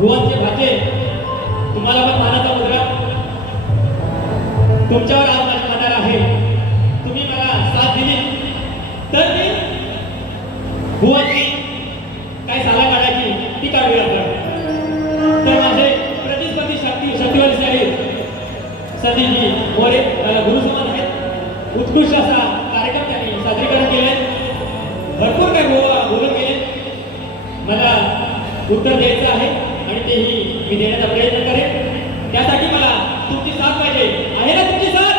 भुवनचे भाचे तुम्हाला पण मानाचा मुद्रा तुमच्यावर आज माझी मनार आहे. तुम्ही मला साथ दिली तर मी भुवनची काय साला काढायची ती काढूया आपण. तर माझे प्रतिस्पर्धी शक्तिवादी आहेत संदीपजी मोरे गुरु समान आहेत. उत्कृष्ट असा कार्यक्रम त्यांनी सादरीकरण केले. भरपूर काही बोलून गेले. मला उत्तर द्यायचं आहे आणि तेही मी देण्याचा प्रयत्न करेन. त्यासाठी मला तुमची साथ पाहिजे. आहे ना तुमची साथ?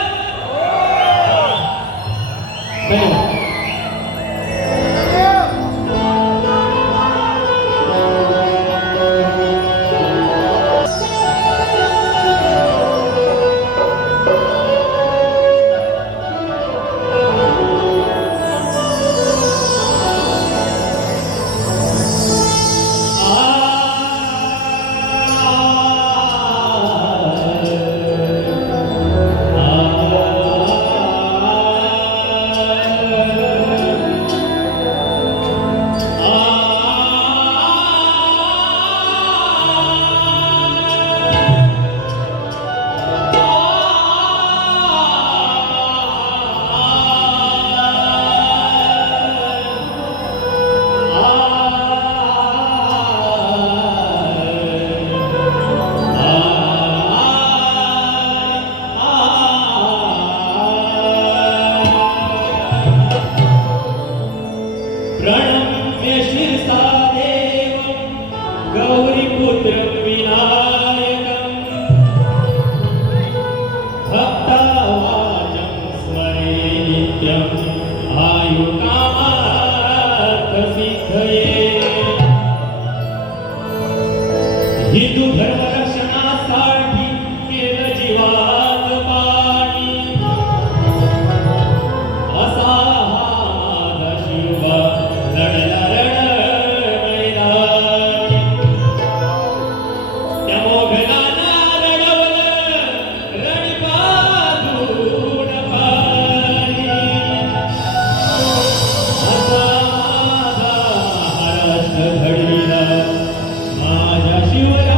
धन्यवाद. हिंदू धर्म रक्षणासाठी केलं जीवात पाणी असा हा माझा शिवा लढला मैदानी. त्या मोगलांना रडवलं रणपादून पाणी असा माझा महाराष्ट्र घडविला माझ्या शिवरायाने.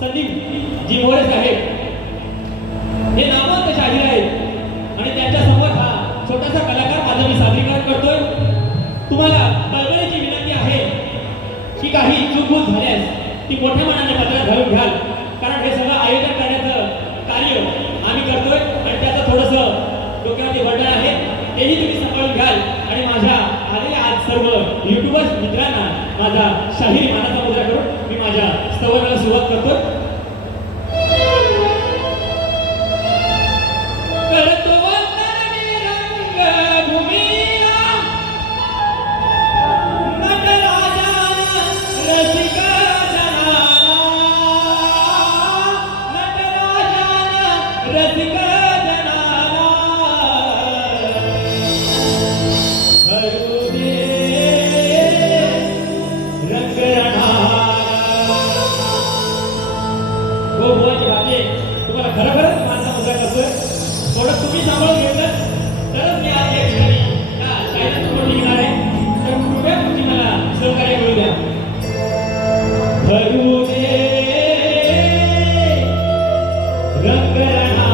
संदीप जी मोरे साहेब हे नामवंत शाहीर आहेत आणि त्यांच्या समोर हा छोटासा कलाकार माझं मी सादरीकरण करतोय. तुम्हाला कळकळीची विनंती आहे की काही चूकभूल झाल्यास ती मोठ्या मनाने पत्रात घालून घ्याल. कारण हे सगळं आयोजन करण्याचं कार्य आम्ही करतोय आणि त्याचं थोडंसं डोक्यावरती बर्डन आहे. तेही तुम्ही सांभाळून घ्याल. आणि माझ्या आलेल्या आज सर्व युट्यूबर्स मित्रांना माझा शाहीर मानाचा मुद्रा करून मी माझ्या स्तवनाला सुरुवात करतोय. तुम्हाला खरोखरच मानता मुद्रा करतोय. थोडं तुम्ही सांभाळून घेतलं तरच मी आज या ठिकाणी या शाळेला समोर निघणार आहे. तर कृपया तुमची मला सहकार्य करू द्या. भरू दे रंगराळा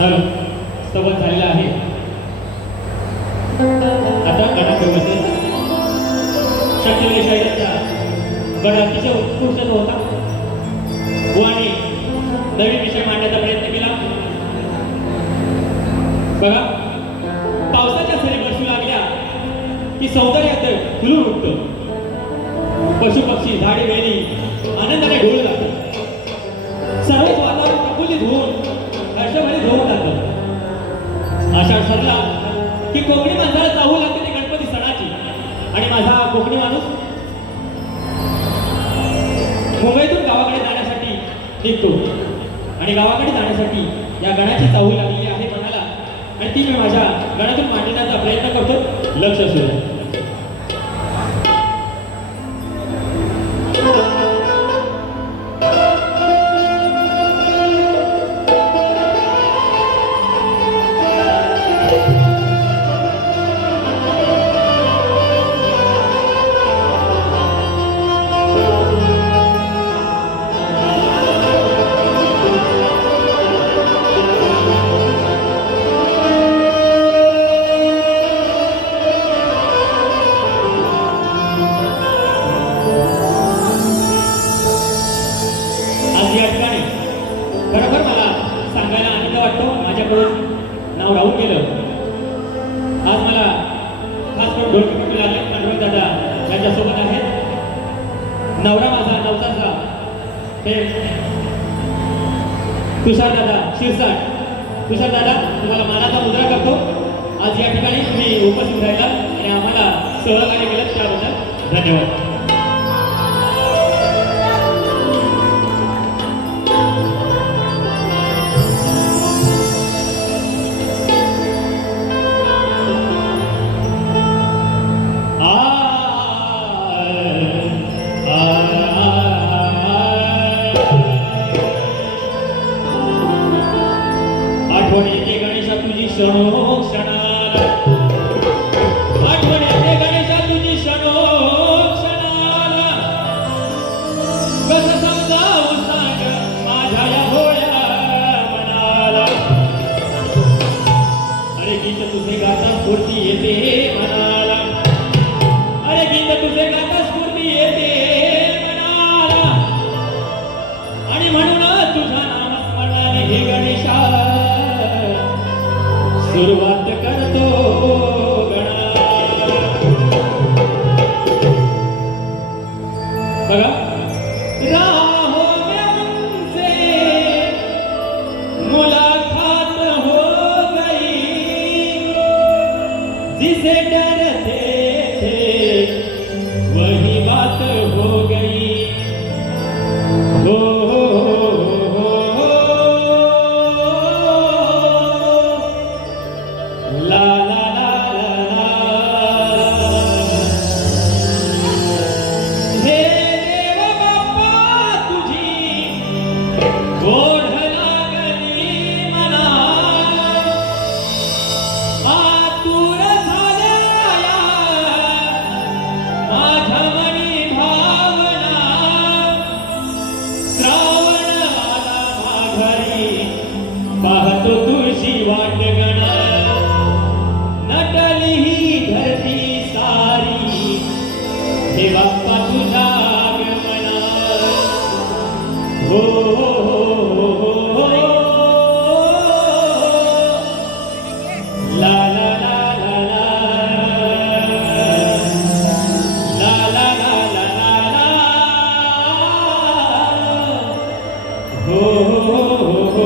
हॅलो स्तवन झालेला आहे. आता गणाकडे बसले. शक्तिले शाहीरांचा गण अतिशय उत्कृष्ट होता. बुवाने नवीन विषय मांडण्याचा प्रयत्न केला. बघा, पावसाच्या सरी बरसू लागल्या की सौंदर्यात फुलून उठतं. पशु पक्षी झाडे वेली आनंदाने डोळू लागतात. सर्वच वातावरण प्रफुल्लित होऊन हर्षभरीत होऊन जातं. आषाढ सरला की कोकणी माणसाला चाहू लागते ती गणपती सणाची. आणि माझा कोकणी माणूस मुंबईतून गावाकडे जाण्यासाठी निघतो. आणि गावाकडे जाण्यासाठी या गणाची चाहू लागलेली आहे मनाला. आणि ती मी माझ्या गणातून मांडण्याचा प्रयत्न करतो. लक्ष असू द्या. खरोखर मला सांगायला आनंद वाटतो. माझ्याकडून नाव राहून गेलं. आज मला खास करून ढोलकी लागले. पांडुरंग दादा यांच्यासोबत आहेत. नवरा माझा नवसाचा हे तुषार दादा शिरसाट. तुषार दादा तुम्हाला मानाचा मुद्रा करतो. आज या ठिकाणी तुम्ही उपस्थित राहिला आणि आम्हाला सहकार्य केलं त्याबद्दल धन्यवाद. आठवण येते गणेशा तुझी क्षणोक्षणाला. आठवण येते गणेशा तुझी क्षणोक्षणाला. कसं समजावून सांग माझ्या या भोळ्या मनाला. अरे गीत तुझे गाता स्फूर्ती येते मनाला. अरे गीत तुझे गाता स्फूर्ती येते मनाला. आणि म्हणून तुझ्या नामस्मरणाने हे गणेशा सुरुवात करतो गणा. बघा, राहों में उनसे मुलाकात हो गई. जिसे डरते थे वही बात हो गई. हो ला ला ला ला ला. हे देव बाप्पा तुझी ओढ लागली मना. आतुर झाल्या माझ्या मनी भावना. श्रावण आला माघारी पाहतो तुझी वाट गणा. नटली ही धरती सारी हे बाप्पा तुझा गमना. हो हो हो हो हो. ला ला ला ला ला ला ला ला ला. हो हो हो.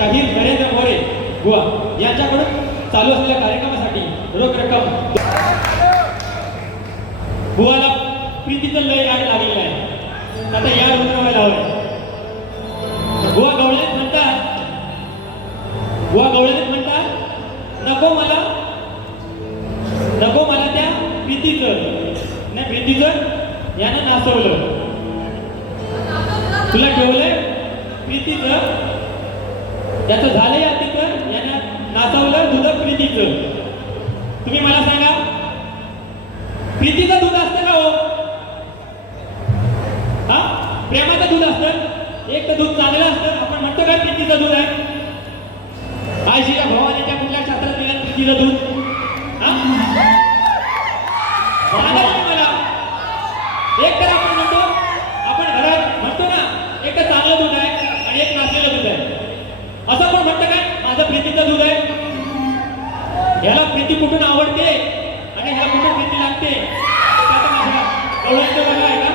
शाहीर नरेंद्र मोरे बुवा यांच्याकडून चालू असलेल्या कार्यक्रमासाठी रोख रक्कम बुवाला प्रीतीचं लय याड लागलेलं आहे. आता याड उतरवायला हवंय. बुवा गवळणीत म्हणतात नको मला त्या प्रीतीचं यानं नाचवलं. तुला ठेवलंय प्रीतीचं, त्याचं झालंय अतिचं, यानं नाचवलं दूध प्रीतीचं. तुम्ही मला सांगा प्रीतीचं दूध असतं का हो? हा, प्रेमाचं दूध असतं. एक तर दूध चांगलं असतं, आपण म्हणतो काय प्रीतीचं दूध आहे. आयशीच्या भवानीच्या कुठल्या शास्त्रात दिलं प्रीतीचं दूध? सांगा मला. एक तर आपण म्हणतो, आपण घरात म्हणतो ना एक तर चांगलं दूध आहे आणि एक नाचलेलं दूध आहे. असं पण म्हणतं काय माझं प्रीतीचं दूध आहे. ह्याला प्रीती कुठून आवडते आणि ह्याला कुठून प्रीती लागते त्यात माझ्या गवळणीचं बघा आहे का.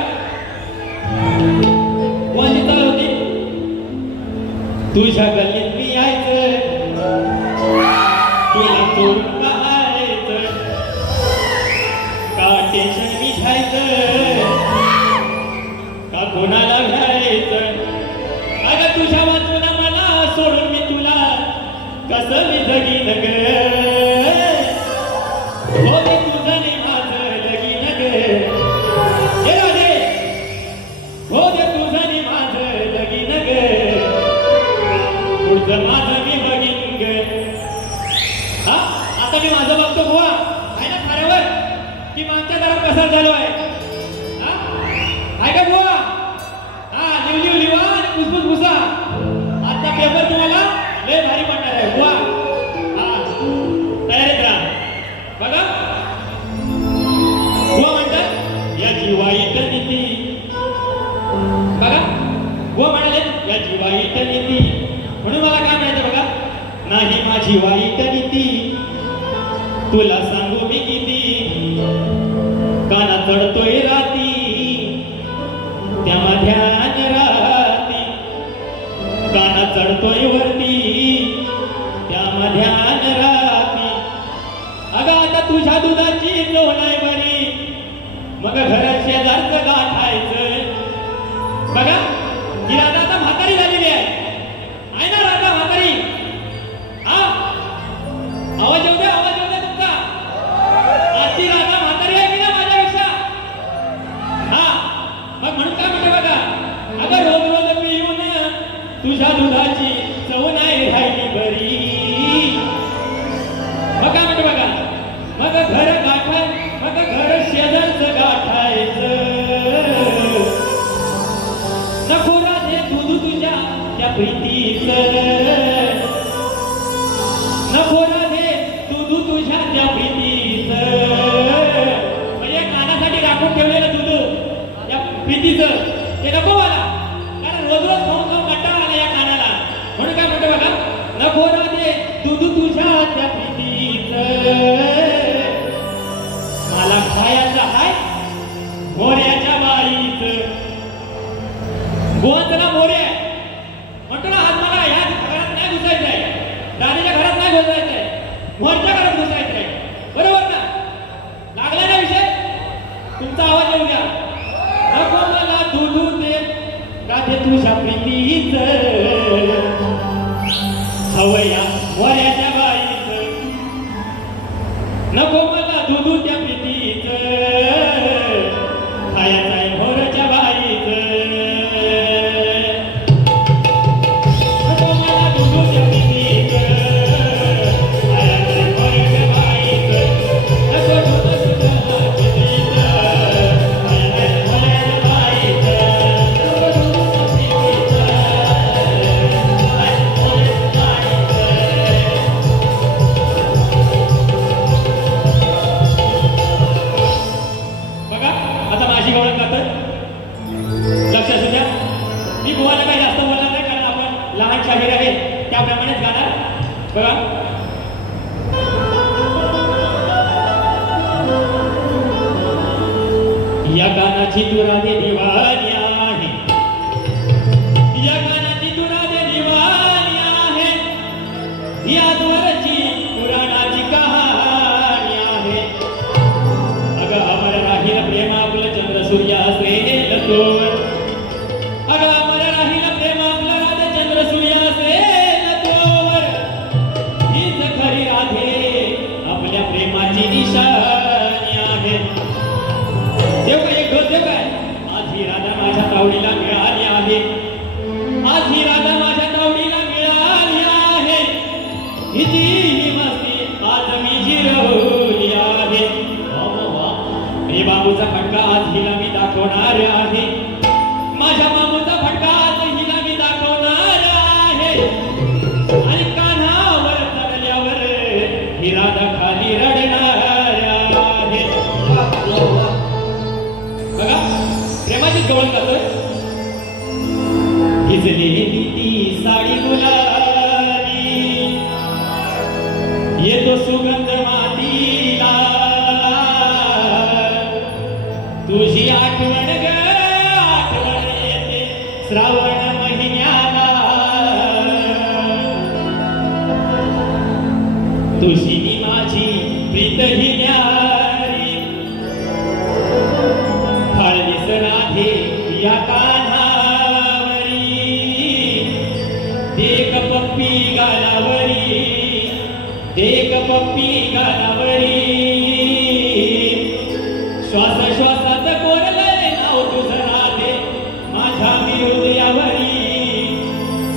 कोणाची चाल होती? तुझ्या गल्लीत मी यायचं, तुला सोडून पाहायचं, का टेन्शन मी घ्यायचं, का कोणाला घ्यायचं. अगं तुझ्या वाचून मला सोडून मी तुला कसं मी जगीन ग. हो दे तुझं आणि माझं लगीन ग. हे राधे, हो दे तुझं आणि माझं लगीन ग. पुढचं माझं मी बघीन ग. हा, आता मी माझं बघतो बुवा आहे ना फाऱ्यावर की मागच्या दारात पसार झालो आहे. आहे का बुवा? हा, लिवा आणि पुसपुस पुसा. आजचा पेपर तुम्हाला लय भारी पडणार आहे बुवा. हा, तयारीत राहा. बघा बुवा म्हणतात याची वाईट नीती. बघा बुवा म्हणाले याची वाईट नीती. म्हणून मला काय म्हणायचं बघा, नाही माझी वाईट नीती तुला सांगू मी किती. काना चढतोय राती त्या ध्यान राती, काना चढतोय वरती त्या ध्यान राती. अगं आता तुझ्या दुधाची चव नाही बरी, मग घरात शेजारचं गाठायचं. बघा ही राधा आता म्हातारी झालेली आहे ना राधा म्हातारी. हा, आवाज येऊ द्या तुमचा. आजची राधा म्हातारी आहे की ना माझ्यापेक्षा. हा, मग म्हणून काय म्हणते बघा, अगं रोज पिऊन तुझ्या दुधाची चव नाही राहिली बरी. मग काय म्हणते बघा, मग घर गाठाय, मग घर शेजारचं गाठायचं. नको राधे दूध तुझ्या त्या प्रीतीचं, नको राधे दूध तुझ्या त्या प्रीतीचं. म्हणजे कानासाठी राखून ठेवलेलं दूध या प्रीतीचं ते नको मला, कारण रोज खाऊन कंटाळा आला या कानाला. म्हणून काय म्हणतो बघा, नको राधे दूध तुझ्या त्या प्रीतीचं. मला खायचं हाय मोऱ्याच्या बाईचं. गोवांचं नाव मोरे आहे. म्हणतो ना आज मला ह्या घरात नाही घुसायचं आहे, राणीच्या घरात नाही घुसायचं आहे, मोरच्या घरात घुसायचं आहे. बरोबर ना? लागला ना विषय? तुमचा आवाज येऊ द्या. नको मला दूध दे राधे तुझ्या प्रीतीचं, हवया मोऱ्याच्या बाईचं. नको मला दूध त्या प्रीतीचं, खायचं आहे मोरच्या बाईचं. नको मला दूध त्या प्रीतीचं, खायचं आहे मोरच्या बाईचं. नको दूध तुझ्या प्रीतीचं, खायचं आहे मोरच्या बाईचं. नको दूध त्या प्रीतीचं, खायचं मोरच्या बाईचं. बघा आता माझी गवळण करतोय, लक्ष असू द्या. मी गोवाला काही जास्त बोलणार नाही, कारण आपण लहान शाहीर आहे त्याप्रमाणेच गाणार. बघा या गाण्याची तू राधे दिवाणी आहे, या गाण्याची तू राधे दिवाणी आहे. दाखवणार आहे माझ्या मामूचा फटका हिला मी दाखवणार आहे आणि कान्हावर चढल्यावर ही राधा खाली रडणार आहे बघा प्रेमाची गवळ करतोय भिजलेली ती साडी गुलाबी येतो सुगंध मातीला तुझी आठवण ग आठवण येते श्रावण महिन्याला तुझी नी माझी प्रीत ही न्यारी हळदीस राधे या कान्हावरी देख पप्पी गालावरी देख पप्पी गालावरी श्वास श्वासात कोरले नाव तुझं राधे माझ्या मी हृदयावरी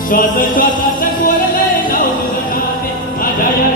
श्वास श्वासात कोरले नाव तुझं राधे माझ्या या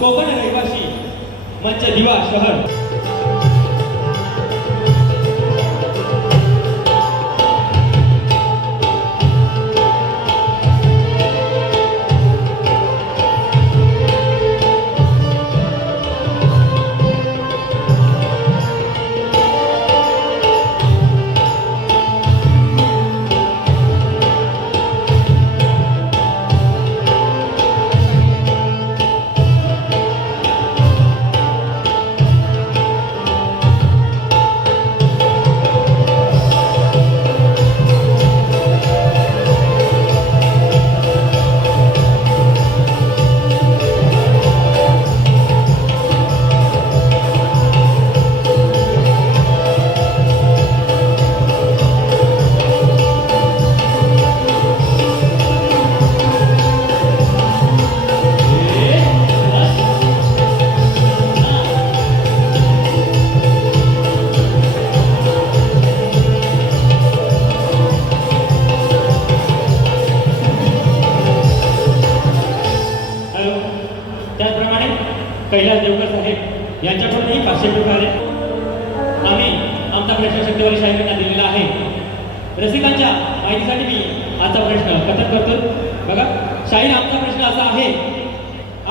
कोकण रहिवासी मंच दिवा शहर कैलास देवकर साहेब यांच्याकडूनही 500 रुपये आम्ही आमचा प्रश्न शक्तीवाली साहेबांना दिलेला आहे. रसिकांच्या माहितीसाठी मी आजचा प्रश्न कथन करतो. बघा, शाहीर आमचा प्रश्न असा आहे,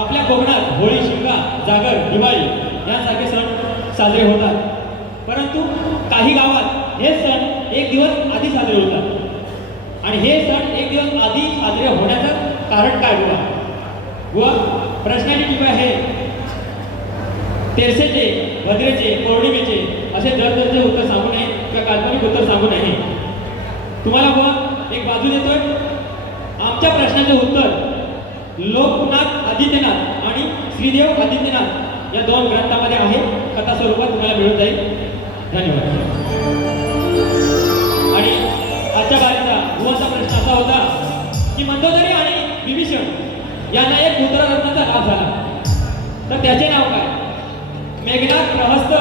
आपल्या कोकणात होळी, शिमगा, जागर, दिवाळी यांसारखे सण साजरे होतात. परंतु काही गावात हे सण एक दिवस आधी साजरे होतात. आणि हे सण एक दिवस आधी साजरे होण्याचं कारण काय बुवा? बुवा प्रश्नाची टीका आहे. तेरसेचे, भद्रेचे, पौर्णिमेचे असे दरदरचे उत्तर सांगू नये किंवा काल्पनिक उत्तर सांगू नये. तुम्हाला बुवा एक बाजू देतोय. आमच्या प्रश्नाचे उत्तर लोकनाथ आदित्यनाथ आणि श्रीदेव आदित्यनाथ या दोन ग्रंथामध्ये आहे. कथा स्वरूपात तुम्हाला मिळून जाईल. धन्यवाद. आणि आजच्या बारीचा बुवाचा प्रश्न असा होता की मंदोदरी आणि विभीषण यांना एक पुत्ररत्नाचा लाभ झाला, तर त्याचे नाव काय? मेघनाथ, प्रहस्त,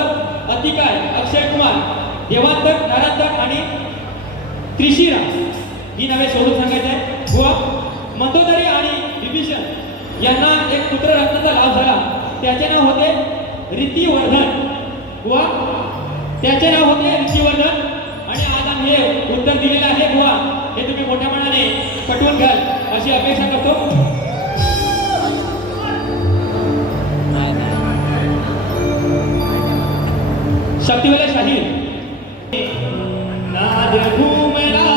अतिकाय, अक्षय कुमार, देवांतक, नरांतक आणि त्रिशिरा ही नावे शोधून सांगायचे आहे. बुवा मंदोदरी आणि विभीषण यांना एक पुत्ररत्नाचा लाभ झाला, त्याचे नाव होते रीतिवर्धन. बुवा त्याचे नाव होते रीतिवर्धन. आणि आज आम्ही हे उत्तर दिलेलं आहे बुवा, हे तुम्ही मोठ्या मनाने पटवून घ्याल अशी अपेक्षा करतो. शक्तिवले शाहीर. नाद घुमला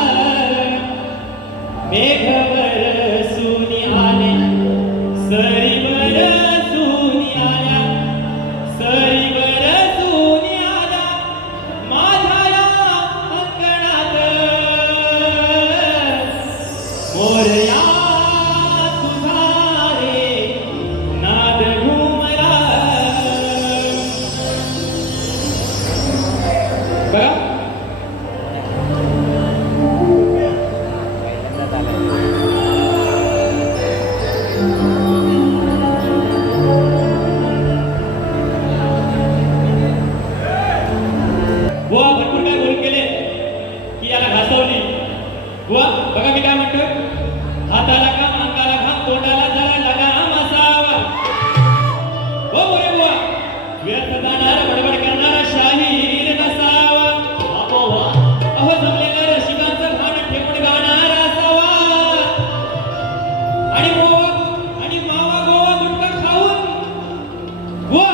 मेघ बरसून आले, सरी बरसून आल्या, सरी बरसून आल्या माझ्या अंगणात, मोरया तुझा रे नाद घुमला. बघा बुवा भरपूर काय बोलून गेले की याला घासवली. बुवा बघा मी काय म्हणतोय. हाताला काम, अंगाला घाम, तोंडाला जरा लगाम असावा. हो मोरे बुवा, व्यर्थ जाणारा बडबड करणारा शाहीर नसावा. अहो जमलेल्या रसिकांचं भान ठेवून गाणारा असावा. आणि मावा गोवा गुटखा खाऊन बुवा,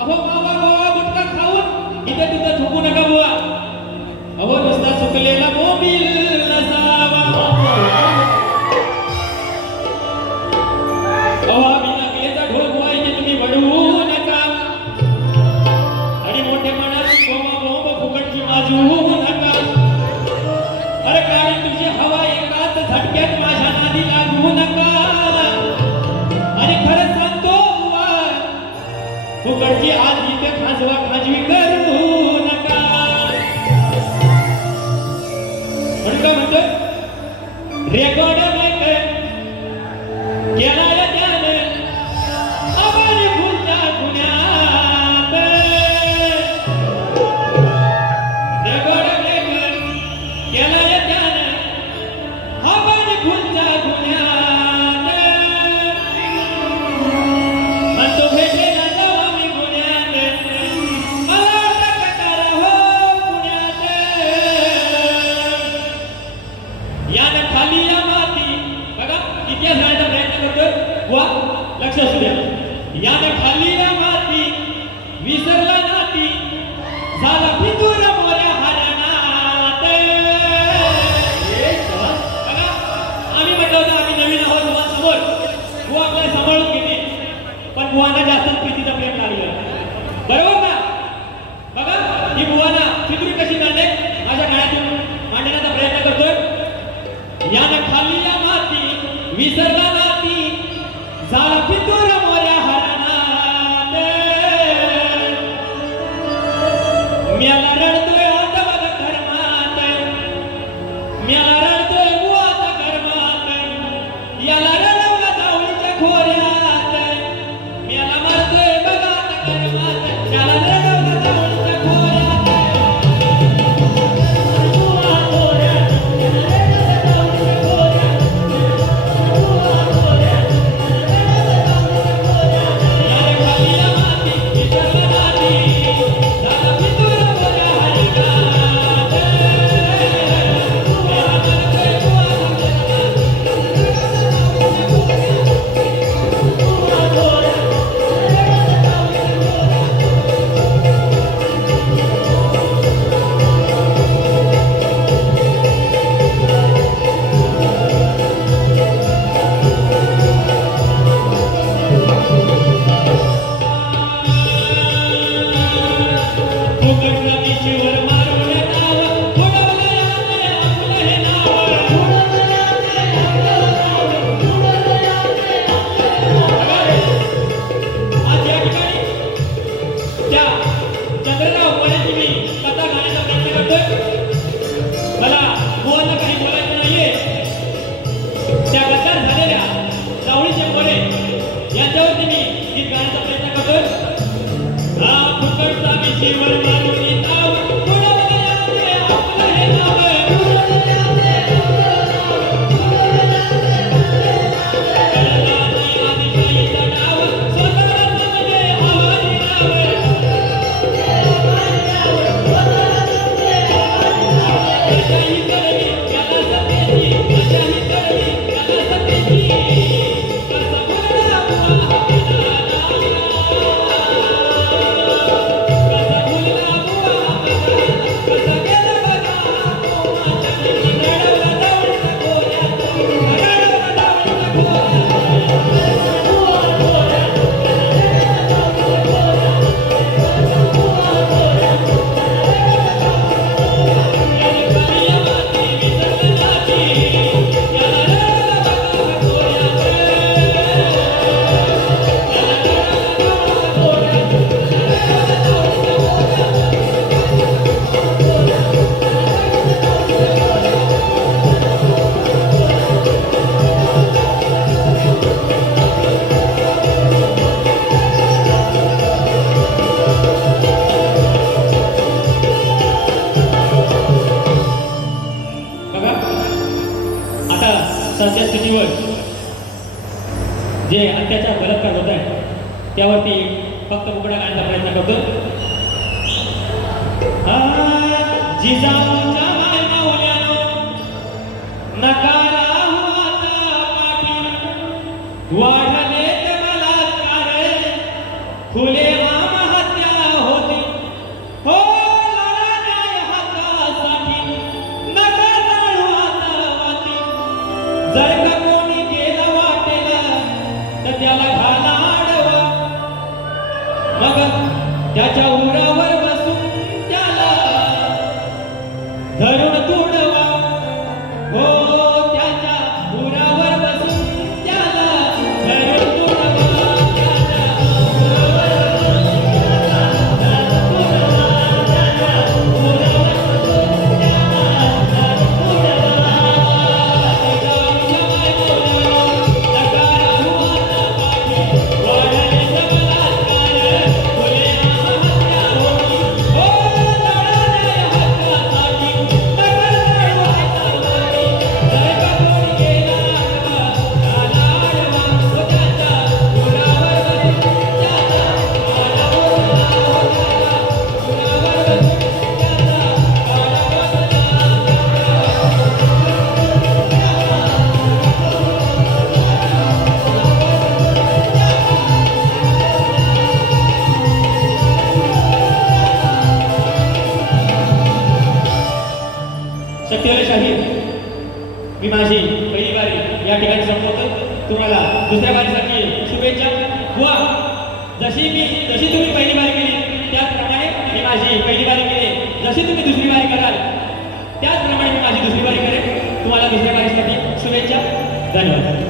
अहो मावा गोवा गुटखा खाऊन इथे तिथं झोपू नका बुवा. अहो नुसता सुकलेला मोबिल नसावा. अहो बिना बिलेचा ढोल बुवा इथे तुम्ही वडवू नका. आणि मोठे मनात बोंब फुकटची वाजवू नका. अरे काळी तुझी हवा एकाच झटक्यात माझ्या नादी लागू नका. आणि खरं सांगतो बुवा, फुकटची आज इथे खाजवा खाजवी करू नका. म्हणून काय म्हणतोय. रेकॉर्ड केला त्याने आवाज फुलच्या गुन्ह्यात. रेकॉर्ड केला त्याने आवाज फुलच्या गुन्ह्यात. म्हणतो भेटेला जावा मी गुन्ह्यात, मला कटारा हो पुण्यात. यानं खाली या माती. बघा इतिहास जाण्याचा प्रयत्न करतोय बुवा, लक्ष असू द्या. यानं खाली या माती, विसरला नाती, झाला फितूर मोऱ्या हरणात. बघा आम्ही म्हटलं होतं आम्ही नवीन आहोत तुम्हाला समोर. बुवा आपल्याला सांभाळून घेते, पण बुवांना जास्त प्रीतीचं प्रेम लागलं. बरोबर ना? बघा ही बुवाना फितुरी कशी जाणे माझ्या काळातून मांडण्याचा प्रयत्न करतोय. यानं खाली या माती, विसरला नाती, झाला फितूर मोऱ्या हरणात. म्याला रडतोय आता बघ धर्मात, म्याला रडतोय बुवाचा कर्मात. याला रडवला जावळीच्या खोऱ्यात, म्याला मारतोय बघा आता कर्मात. याला रडवला जावळीच्या खोऱ्यात. बुवा खोऱ्यात, झाला फितूर मोऱ्या हरणात. सध्या स्थितीवर जे अत्याचार बलात्कार होत आहे त्यावरती फक्त उघडा घालण्याचा प्रयत्न करतो. जिजाऊच्या मायमाऊल्यानो नका राहू आता पाठी, वाढलेत बलात्कार खुले आत्महत्या होती. हो लढा न्याय हक्कासाठी, नका टाळू आता वाटी. जर का कोणी गेला वाटेला तर त्याला घाला आडवा, मग त्याच्या उरावर बसून त्याला धरून तुडवा. हो त्याच्या उरावर बसून त्याला धरून तुडवा. त्याच्या उरावर बसून त्याला धरून तुडवा. त्याच्या उरावर बसून त्याला धरून तुडवा. जिजाऊच्या मायमाऊल्यानो नका राहू आता पाठी, वाढलेत बलात्कार खुले आत्महत्या होती. हो लढा न्याय हक्कासाठी, नका टाळू आता वाटी. जर का कोणी गेला आडवा, घाला आडवा. हो त्याच्या उरावर बसून त्याला घाला बोलला. हो त्याच्या उरावर बसून त्याला घाला शक्तिवाले शाहीर, मी माझी पहिली बारी या ठिकाणी संपवतोय. तुम्हाला दुसऱ्या बारीसाठी शुभेच्छा. वा जशी तुम्ही पहिली बारी केली त्याचप्रमाणे मी माझी पहिली बारी केली. जशी तुम्ही दुसरी बारी कराल त्याचप्रमाणे मी माझी दुसरी बारी करेन. तुम्हाला दुसऱ्या बारीसाठी शुभेच्छा. धन्यवाद.